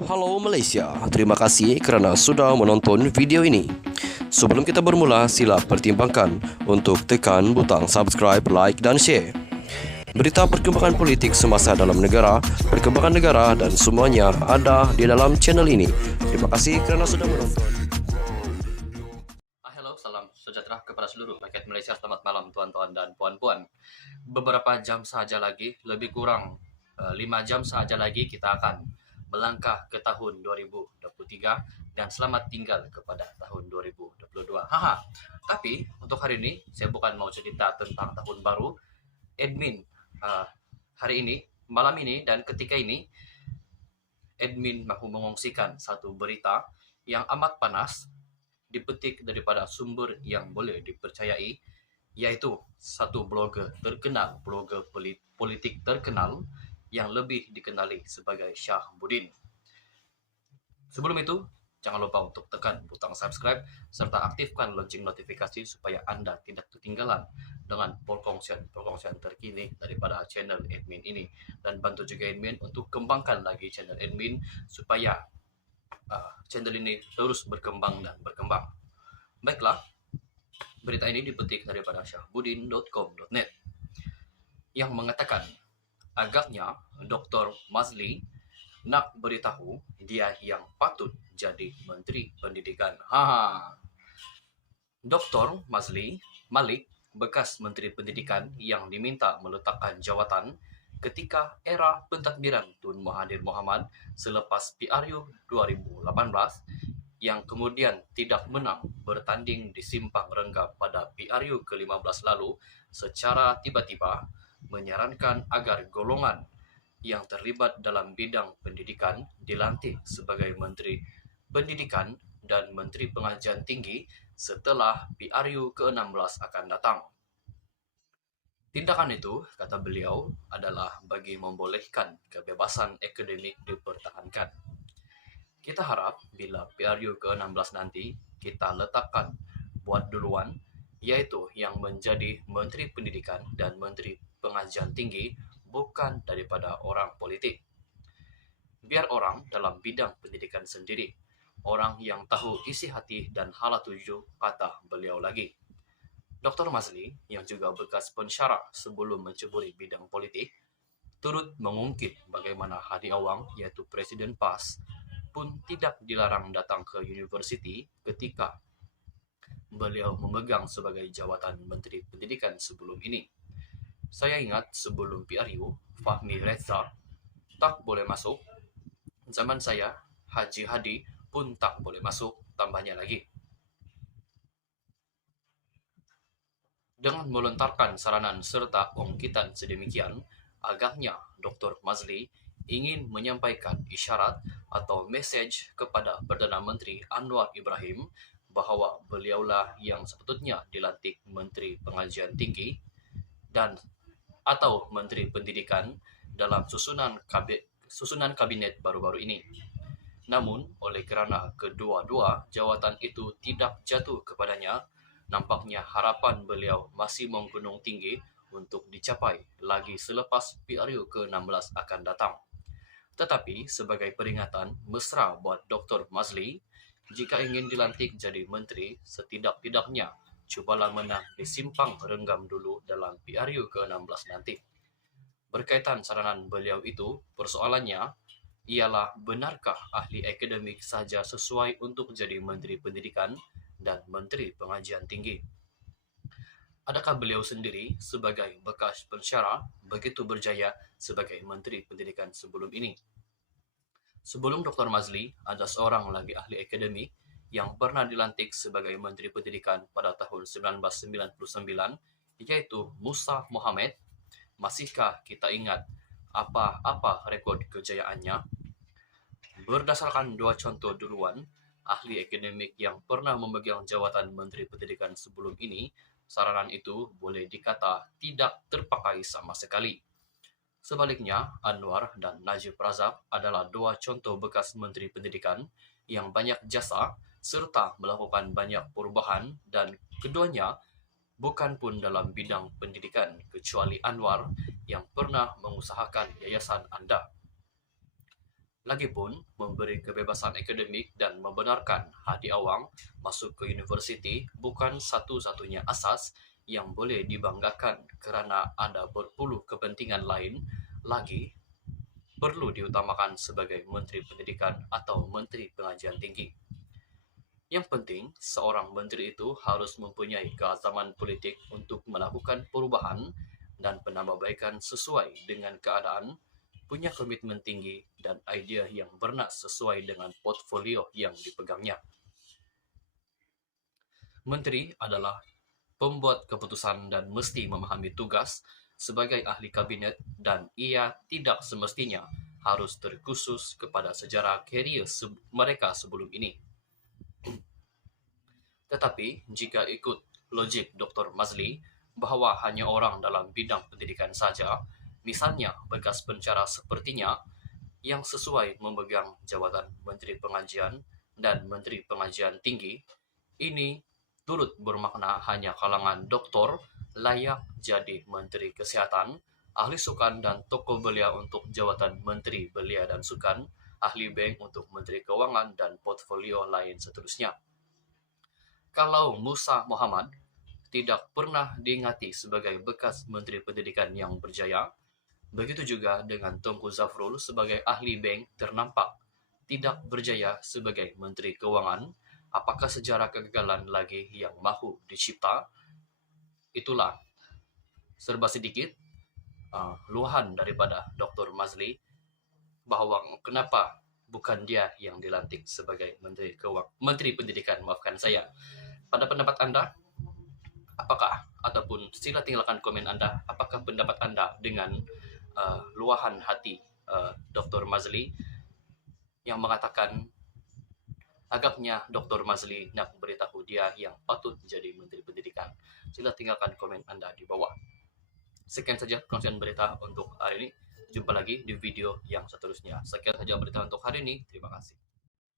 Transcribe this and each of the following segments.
Halo Malaysia, terima kasih kerana sudah menonton video ini. Sebelum kita bermula, sila pertimbangkan untuk tekan butang subscribe, like dan share. Berita perkembangan politik semasa dalam negara, perkembangan negara dan semuanya ada di dalam channel ini. Terima kasih kerana sudah menonton. Hello, salam sejahtera kepada seluruh rakyat Malaysia. Selamat malam tuan-tuan dan puan-puan. Beberapa jam saja lagi, lebih kurang 5 jam saja lagi kita akan melangkah ke tahun 2023 dan selamat tinggal kepada tahun 2022. Tapi untuk hari ini saya bukan mau cerita tentang tahun baru. Admin hari ini, malam ini dan ketika ini admin mahu mengongsikan satu berita yang amat panas dipetik daripada sumber yang boleh dipercayai, yaitu satu blogger terkenal, blogger politik terkenal yang lebih dikenali sebagai Syahbudin. Sebelum itu, jangan lupa untuk tekan butang subscribe serta aktifkan lonceng notifikasi supaya Anda tidak ketinggalan dengan perkongsian terkini daripada channel admin ini. Dan bantu juga admin untuk kembangkan lagi channel admin supaya channel ini terus berkembang dan berkembang. Baiklah, berita ini dipetik daripada syahbudin.com.net yang mengatakan agaknya Dr. Mazli nak beritahu dia yang patut jadi Menteri Pendidikan. Dr. Mazli Malik, bekas Menteri Pendidikan yang diminta meletakkan jawatan ketika era pentadbiran Tun Mahathir Mohamad selepas PRU 2018 yang kemudian tidak menang bertanding di Simpang Renggap pada PRU ke-15 lalu secara tiba-tiba menyarankan agar golongan yang terlibat dalam bidang pendidikan dilantik sebagai Menteri Pendidikan dan Menteri Pengajian Tinggi setelah PRU ke-16 akan datang. Tindakan itu, kata beliau, adalah bagi membolehkan kebebasan akademik dipertahankan. Kita harap bila PRU ke-16 nanti kita letakkan buat duluan, yaitu yang menjadi Menteri Pendidikan dan Menteri Pengajian Tinggi bukan daripada orang politik. Biar orang dalam bidang pendidikan sendiri, orang yang tahu isi hati dan hala tuju, kata beliau lagi. Dr. Mazli, yang juga bekas pensyarah sebelum menceburi bidang politik, turut mengungkit bagaimana Hadi Awang, yaitu Presiden PAS, pun tidak dilarang datang ke universiti ketika beliau memegang sebagai jawatan Menteri Pendidikan sebelum ini. Saya ingat sebelum PRU, Fahmi Reza tak boleh masuk. Zaman saya, Haji Hadi pun tak boleh masuk, tambahnya lagi. Dengan melontarkan saranan serta ongkitan sedemikian, agaknya Dr. Mazli ingin menyampaikan isyarat atau mesej kepada Perdana Menteri Anwar Ibrahim bahawa beliaulah yang sepatutnya dilantik Menteri Pengajian Tinggi dan atau Menteri Pendidikan dalam susunan kabinet baru-baru ini. Namun, oleh kerana kedua-dua jawatan itu tidak jatuh kepadanya, nampaknya harapan beliau masih menggunung tinggi untuk dicapai lagi selepas PRU ke-16 akan datang. Tetapi sebagai peringatan mesra buat Dr. Mazli, jika ingin dilantik jadi menteri, setidak-tidaknya cubalah menang di Simpang Renggam dulu dalam PRU ke-16 nanti. Berkaitan saranan beliau itu, persoalannya ialah benarkah ahli akademik saja sesuai untuk jadi Menteri Pendidikan dan Menteri Pengajian Tinggi? Adakah beliau sendiri sebagai bekas pensyarah begitu berjaya sebagai Menteri Pendidikan sebelum ini? Sebelum Dr. Mazli, ada seorang lagi ahli akademik yang pernah dilantik sebagai Menteri Pendidikan pada tahun 1999, yaitu Musa Mohamad. Masihkah kita ingat apa-apa rekod kejayaannya? Berdasarkan dua contoh duluan, ahli akademik yang pernah memegang jawatan Menteri Pendidikan sebelum ini, saranan itu boleh dikata tidak terpakai sama sekali. Sebaliknya, Anwar dan Najib Razak adalah dua contoh bekas Menteri Pendidikan yang banyak jasa serta melakukan banyak perubahan dan keduanya bukan pun dalam bidang pendidikan kecuali Anwar yang pernah mengusahakan yayasan anda. Lagipun, memberi kebebasan akademik dan membenarkan Hadi Awang masuk ke universiti bukan satu-satunya asas yang boleh dibanggakan kerana ada berpuluh kepentingan lain lagi perlu diutamakan sebagai Menteri Pendidikan atau Menteri Pengajian Tinggi. Yang penting, seorang menteri itu harus mempunyai keazaman politik untuk melakukan perubahan dan penambahbaikan sesuai dengan keadaan, punya komitmen tinggi dan idea yang bernas sesuai dengan portfolio yang dipegangnya. Menteri adalah pembuat keputusan dan mesti memahami tugas sebagai ahli kabinet dan ia tidak semestinya harus terkhusus kepada sejarah karier mereka sebelum ini. Tetapi jika ikut logik Dr. Mazli bahawa hanya orang dalam bidang pendidikan saja, misalnya bekas pencara sepertinya, yang sesuai memegang jawatan Menteri Pengajian dan Menteri Pengajian Tinggi, ini turut bermakna hanya kalangan doktor layak jadi Menteri Kesihatan, ahli sukan dan tokoh belia untuk jawatan Menteri Belia dan Sukan, ahli bank untuk Menteri Keuangan dan portfolio lain seterusnya. Kalau Musa Muhammad tidak pernah diingati sebagai bekas Menteri Pendidikan yang berjaya, begitu juga dengan Tunku Zafrul sebagai ahli bank ternampak tidak berjaya sebagai Menteri Keuangan, apakah sejarah kegagalan lagi yang mahu dicipta? Itulah serba sedikit luahan daripada Dr. Mazli bahawa kenapa bukan dia yang dilantik sebagai Menteri Pendidikan, maafkan saya. Pada pendapat Anda, apakah ataupun sila tinggalkan komen Anda, apakah pendapat Anda dengan luahan hati Dr. Mazli yang mengatakan agaknya Dr. Mazli nak beritahu dia yang patut jadi Menteri Pendidikan? Sila tinggalkan komen Anda di bawah. Sekian saja perkongsian berita untuk hari ini. Jumpa lagi di video yang seterusnya. Sekian saja berita untuk hari ini. Terima kasih.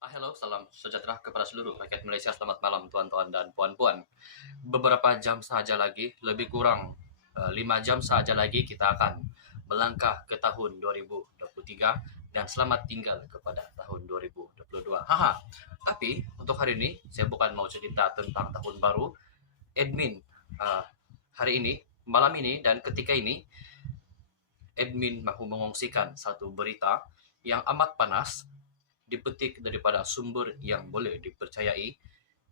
Hello, salam sejahtera kepada seluruh rakyat Malaysia. Selamat malam tuan-tuan dan puan-puan. Beberapa jam sahaja lagi, lebih kurang 5 jam sahaja lagi kita akan melangkah ke tahun 2023 dan selamat tinggal kepada tahun 2022. Tapi untuk hari ini saya bukan mau cerita tentang tahun baru. Admin hari ini, malam ini dan ketika ini, admin mahu mengongsikan satu berita yang amat panas dipetik daripada sumber yang boleh dipercayai,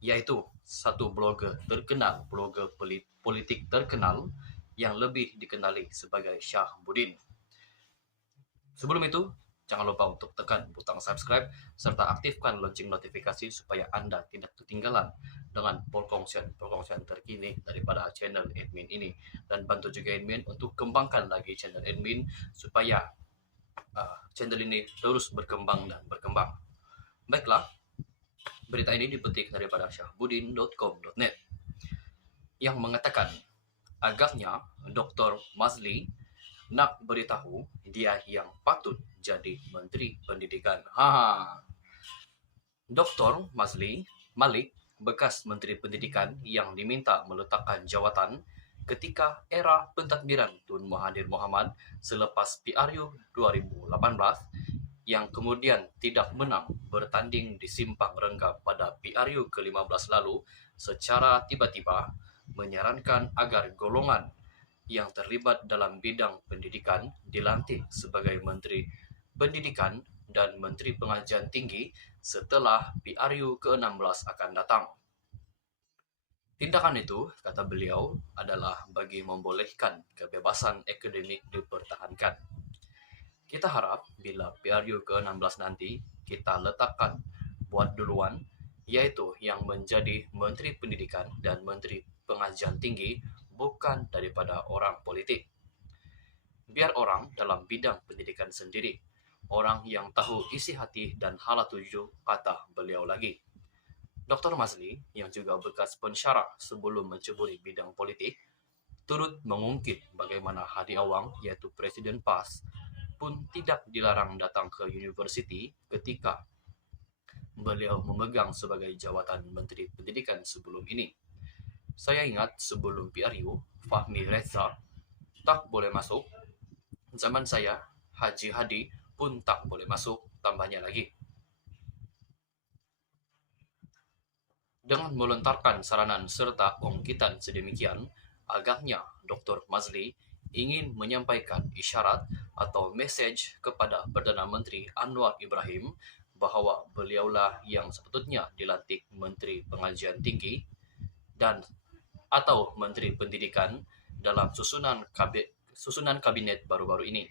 yaitu satu blogger terkenal, blogger politik terkenal yang lebih dikenali sebagai Syahabuddin. Sebelum itu, jangan lupa untuk tekan butang subscribe serta aktifkan lonceng notifikasi supaya Anda tidak ketinggalan dengan perkongsian terkini daripada channel admin ini, dan bantu juga admin untuk kembangkan lagi channel admin supaya channel ini terus berkembang dan berkembang. Baiklah, berita ini dipetik daripada syahabuddin.com.net yang mengatakan agaknya Dr. Mazli nak beritahu dia yang patut jadi Menteri Pendidikan. Dr. Mazli Malik, bekas Menteri Pendidikan yang diminta meletakkan jawatan ketika era pentadbiran Tun Mahathir Mohamad selepas PRU 2018 yang kemudian tidak menang bertanding di Simpang Renggam pada PRU ke-15 lalu, secara tiba-tiba menyarankan agar golongan yang terlibat dalam bidang pendidikan dilantik sebagai Menteri Pendidikan dan Menteri Pengajian Tinggi setelah PRU ke-16 akan datang. Tindakan itu, kata beliau, adalah bagi membolehkan kebebasan akademik dipertahankan. Kita harap bila PRU ke-16 nanti, kita letakkan buat duluan, yaitu yang menjadi Menteri Pendidikan dan Menteri Pengajian Tinggi bukan daripada orang politik. Biar orang dalam bidang pendidikan sendiri, orang yang tahu isi hati dan hala tuju, kata beliau lagi. Dr. Mazli, yang juga bekas pensyarah sebelum menceburi bidang politik, turut mengungkit bagaimana Hadi Awang, yaitu Presiden PAS, pun tidak dilarang datang ke universiti ketika beliau memegang sebagai jawatan Menteri Pendidikan sebelum ini. Saya ingat sebelum PRU, Fahmi Reza tak boleh masuk. Zaman saya, Haji Hadi pun tak boleh masuk. tambahnya lagi. Dengan melontarkan saranan serta ongkitan sedemikian, agaknya Dr. Mazli ingin menyampaikan isyarat atau message kepada Perdana Menteri Anwar Ibrahim bahawa beliaulah yang sepatutnya dilantik Menteri Pengajian Tinggi dan atau Menteri Pendidikan dalam susunan kabinet baru-baru ini.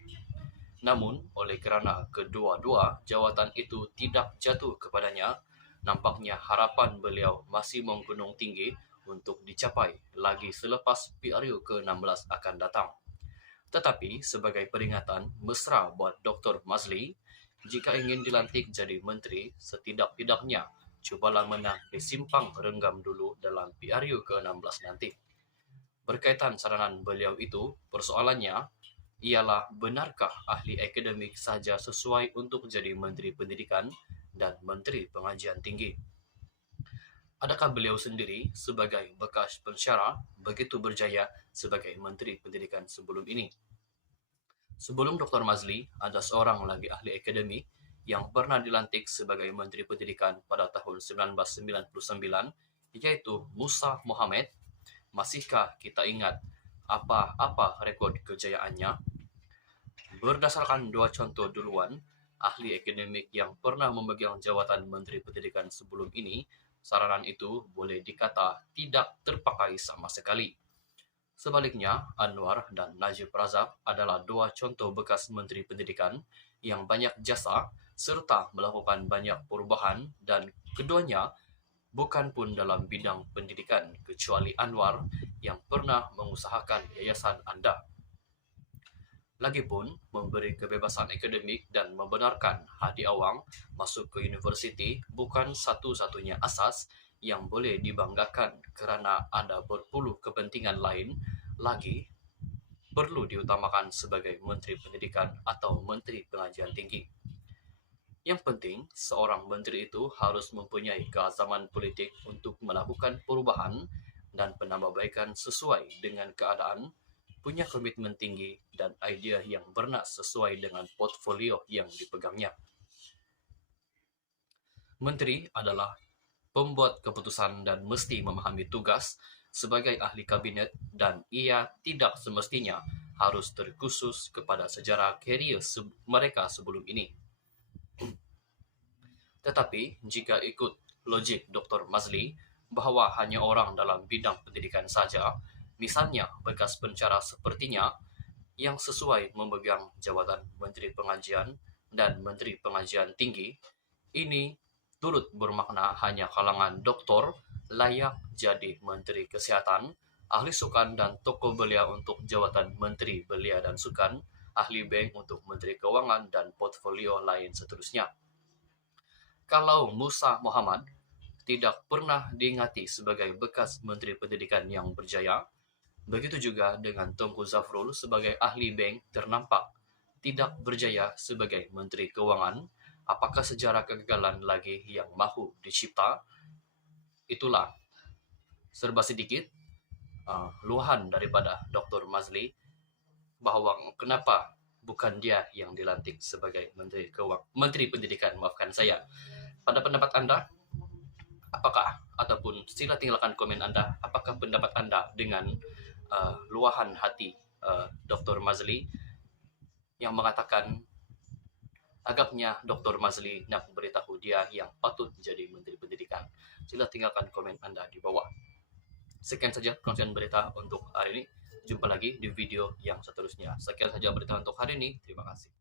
Namun, oleh kerana kedua-dua jawatan itu tidak jatuh kepadanya, nampaknya harapan beliau masih menggunung tinggi untuk dicapai lagi selepas PRU ke-16 akan datang. Tetapi sebagai peringatan mesra buat Dr. Mazli, jika ingin dilantik jadi menteri, setidak-tidaknya cubalah menang di simpang renggam dulu dalam PRU ke-16 nanti. Berkaitan saranan beliau itu, persoalannya ialah benarkah ahli akademik sahaja sesuai untuk jadi Menteri Pendidikan dan Menteri Pengajian Tinggi? Adakah beliau sendiri sebagai bekas pensyarah begitu berjaya sebagai Menteri Pendidikan sebelum ini? Sebelum Dr. Mazli, ada seorang lagi ahli akademik yang pernah dilantik sebagai Menteri Pendidikan pada tahun 1999, yaitu Musa Mohammed. Masihkah kita ingat apa-apa rekod kejayaannya? Berdasarkan dua contoh duluan, ahli akademik yang pernah memegang jawatan Menteri Pendidikan sebelum ini, saranan itu boleh dikata tidak terpakai sama sekali. Sebaliknya, Anwar dan Najib Razak adalah dua contoh bekas Menteri Pendidikan yang banyak jasa serta melakukan banyak perubahan dan keduanya bukan pun dalam bidang pendidikan kecuali Anwar yang pernah mengusahakan yayasan anda. Lagipun, memberi kebebasan akademik dan membenarkan Hadi Awang masuk ke universiti bukan satu-satunya asas yang boleh dibanggakan kerana ada berpuluh kepentingan lain lagi perlu diutamakan sebagai Menteri Pendidikan atau Menteri Pengajian Tinggi. Yang penting, seorang menteri itu harus mempunyai keazaman politik untuk melakukan perubahan dan penambahbaikan sesuai dengan keadaan, punya komitmen tinggi dan idea yang bernas sesuai dengan portfolio yang dipegangnya. Menteri adalah pembuat keputusan dan mesti memahami tugas sebagai ahli kabinet dan ia tidak semestinya harus terkhusus kepada sejarah karier mereka sebelum ini. Tetapi jika ikut logik Dr. Mazli bahawa hanya orang dalam bidang pendidikan saja, misalnya bekas pencara sepertinya, yang sesuai memegang jawatan Menteri Pengajian dan Menteri Pengajian Tinggi, ini turut bermakna hanya kalangan doktor layak jadi Menteri Kesihatan, ahli sukan dan tokoh belia untuk jawatan Menteri Belia dan Sukan, ahli bank untuk Menteri Keuangan dan portfolio lain seterusnya. Kalau Musa Mohammed tidak pernah diingati sebagai bekas Menteri Pendidikan yang berjaya, begitu juga dengan Tunku Zafrul sebagai ahli bank ternampak tidak berjaya sebagai Menteri Keuangan, apakah sejarah kegagalan lagi yang mahu dicipta? Itulah serba sedikit luahan daripada Dr. Mazli bahawa kenapa bukan dia yang dilantik sebagai Menteri Pendidikan, maafkan saya. Pada pendapat anda, apakah ataupun sila tinggalkan komen anda, apakah pendapat anda dengan luahan hati Dr. Mazli yang mengatakan agaknya Dr. Mazli nak memberitahu dia yang patut menjadi Menteri Pendidikan? Sila tinggalkan komen anda di bawah. Sekian saja konten berita untuk hari ini. Jumpa lagi di video yang seterusnya. Sekian saja berita untuk hari ini. Terima kasih.